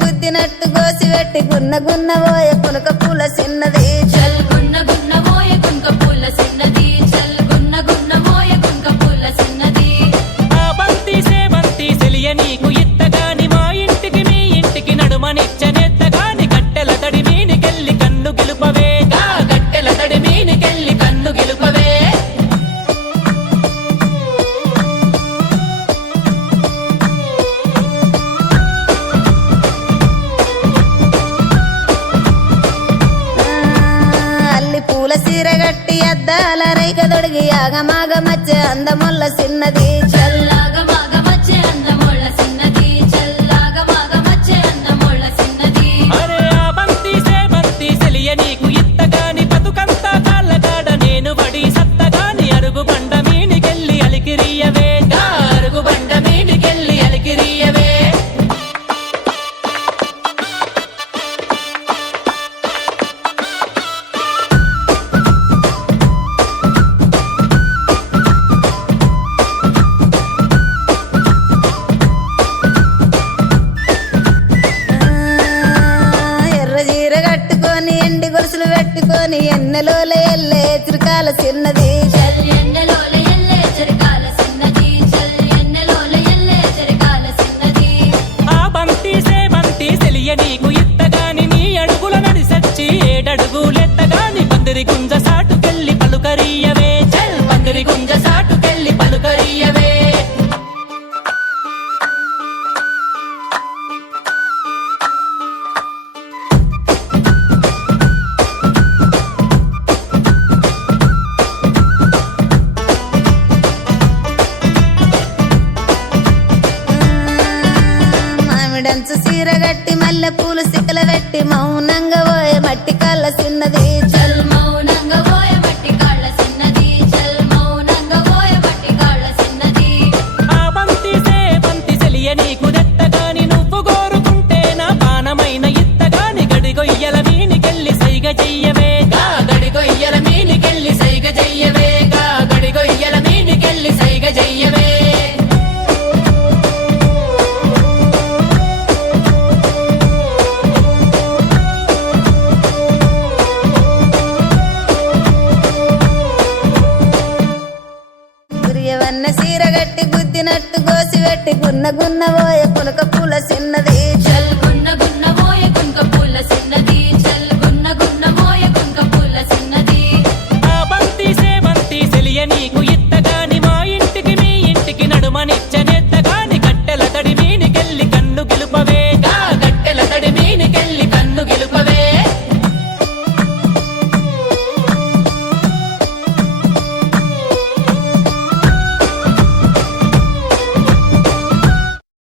గుద్దినట్టు గోసి పెట్టి గున్న గున్న పోయే పునక పూల చిన్నది చల్ గున్న గున్న పోయే కునక పూల చిన్నది చల్ గున్న గున్న పోయే కునక పూల చిన్నది ఆ బంతి సేవంతి సెలియ నీకు ఇత్తగాని మా ఇంటికి మీ ఇంటికి నడుమనిచ్చనెత్తగాని గట్టెల తడి మీనికెళ్ళి కన్ను గెలుపవే గట్టెల తడి మీనికెళ్ళి కన్ను గెలుపవే సీరగట్టి అద్దాల రైక దొడిగి ఆగమాగమచ్చే అందముల్ల చిన్నది చల్లాగమాగమచ్చే అందముల్ల చిన్నది చల్లాగమాగమచ్చే అందముల్ల చిన్నది అరే ఆ బంతి సేవంతి సెలియ నీకు ఇత్తగాని బతుకంతా కాళ్ళగాడ నేను బడి సత్తగాని అరుగు బండ మీనికెళ్ళి అలికిరియవే అరుగు బండ మీనికెళ్ళి అలికిరియవే గొలుసులు పెట్టుకొని ఎన్నెలోల ఎల్లే చిరకాల చిన్నది చల్ ఎన్నెలోల ఎల్లే చిరకాల చిన్నది చల్ ఎన్నెలోల ఎల్లే చిరకాల చిన్నది ఆ బంతి సేవంతి సెలియ నీకు ఇత్తగాని నీ అడుగుల నడిసచ్చి ఏడడుగులెత్తగాని పందిరి గుంజ సాటుకెళ్ళి పలుకరియవే చల్ పందిరి గుంజ సాటుకెళ్ళి పలుకరియవే డంచు సీరగట్టి మల్లె పూలు సిక్కల పెట్టి మౌనంగా పోయే మట్టి కాళ్ళ చిన్నది చల్ మౌనంగా పోయే మట్టి కాళ్ళ చిన్నది చల్ మౌనంగా పోయే మట్టి కాళ్ళ చిన్నది ఆ బంతి సేవంతి సెలియ నీకు దెత్తగాని నువ్వు కోరుకుంటే నా పానమైన ఇత్తగాని గడిగొయ్యల మీనికెళ్ళి సైగ చెయ్యవే గడిగొయ్యల మీనికెళ్ళి సైగ చెయ్యవే గడిగొయ్యల మీనికెళ్ళి సైగ చెయ్యవే సీరగట్టి గుద్దినట్టు గోసి పెట్టి గున్న గున్న పోయే పునక పూల చిన్నది చల్ గున్న గున్న పోయే కునక పూల చిన్నది చల్ గున్న గున్న పోయే కునక పూల చిన్నది ఆ బంతి సేవంతి సెలియ నీకు